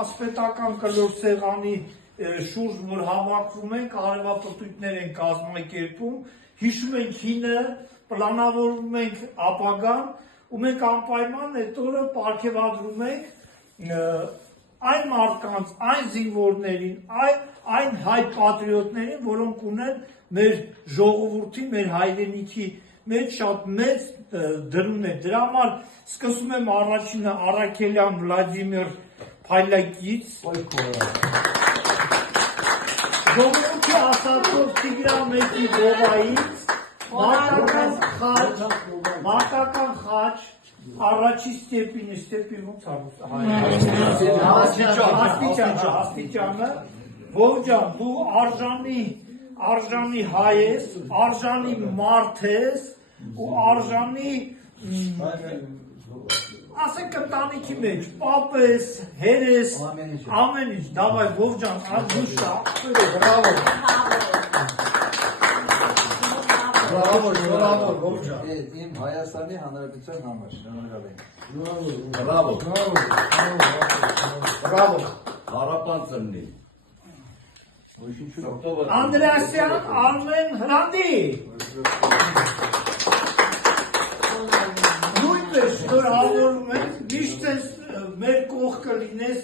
ասպետական կլոր սեղանի շուրջ, որ հավաքվում ենք, արևապտույտներ են կազմակերպում, հիշում ենք հինը, պլանավորում ենք ապագան, ու մենք անպայման այդ օրը պարգևադրում ենք այն մարդկանց, այն զինվորներին, այն հայ պատրիոտներին, որոնք ունեն մեր ժողովրդի, մեր հայրենիքի մեջ շատ մեծ դրում է։ Դրա համար սկսում եմ առաջինը Առաքելյան Վլադիմիր Փայլակից, ժողովրդի ասածով Տիգրան Մեկի Գովայից, մարտական խաչ, առաջի ստեպի ոնց աստիճանը, Վովջան, դու արժանի հայ ես, արժանի մարդ ես, ու արժանի ասենք ընտանիքի մեջ, պապ ես, հեր ես, ամեն ինչ, դավայ Վովջան, դու շատ, Բրավո, Վովջան։ Իմ Հայաստանի Հանրապետության համար, շնորհակալ ենք։ Բրավո։ Հարապան ծննի։ Անդրեասյան Արմեն Հրանդի։ Նույնպես շնորհավորում ենք, միշտ ես մեր կողքը լինես,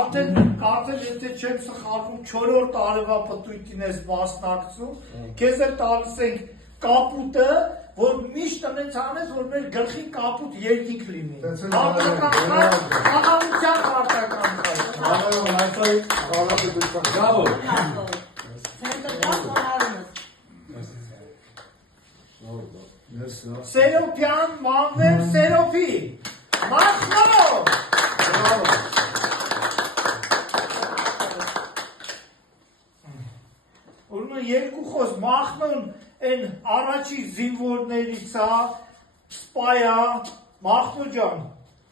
արդեն կարծել եթե չեմ սխալվում 4-րդ արևապտույտին ես մասնակցում, քեզ էլ տալիս ենք կապուտը, որ միշտ այնց անես, որ մեր գլխի կապուտ երկինք լինի։ Արտական խաչ, աղավության արտական խաչ։ Սերոպյան Մանվեր Սերոպի, Մախնով։ Ուրեմն երկու խոս, Մախնոն են առաջի զինվորներից է, սպայա, Մախնո ջան,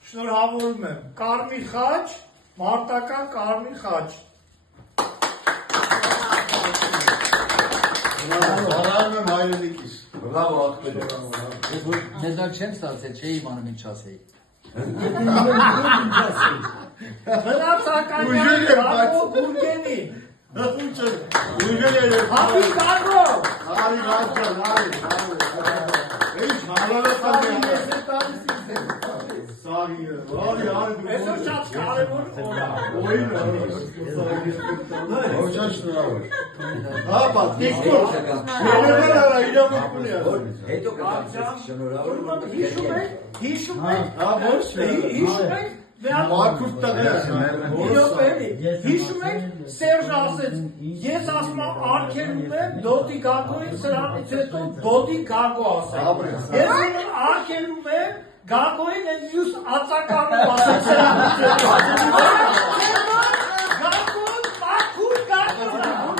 շնորհավորում եմ, կարմիր խաչ, մարտական կարմիր խաչ։ Հարանում եմ հայրենիքիս։ Բրավո, ախպեր։ Մեդալ չեմ ստացել, չէի իմանում ինչ ասեի։ Մնացականյան, բրավո, Գուրգենի։ Հապի կարգո։ Այսօր շատ կարևոր Հապա, տիքտոք, շնորհակալ արա իրավունք ունի։ Հետո կտացես շնորհավորում Հիշում եք, Մաքուր տղեր հիշում եք, Սերժ ասեց, ես ասում արգելում եմ դոտի գագոյին սրանից հետո դոտի գագո ասեք։ Ես ունում արգելում եմ գագոյին են մյուս ածականում ասեք սրանից հետո։ Գագոն մաքուր գագոն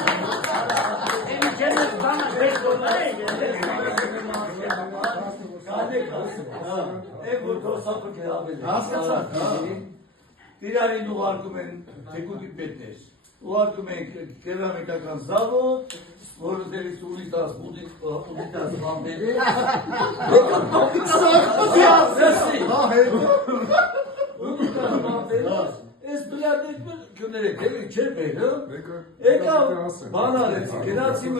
Տիրարին ուղարկում են թեկուտի պետներ, ուղարկում են կերամիկական զավոդ, որը դերից ունիտաս բամբերի, ունիտաս բամբերի, ես բլյադետ կուներ եք, չեր բերը, եկավ բան արեցի, գնացի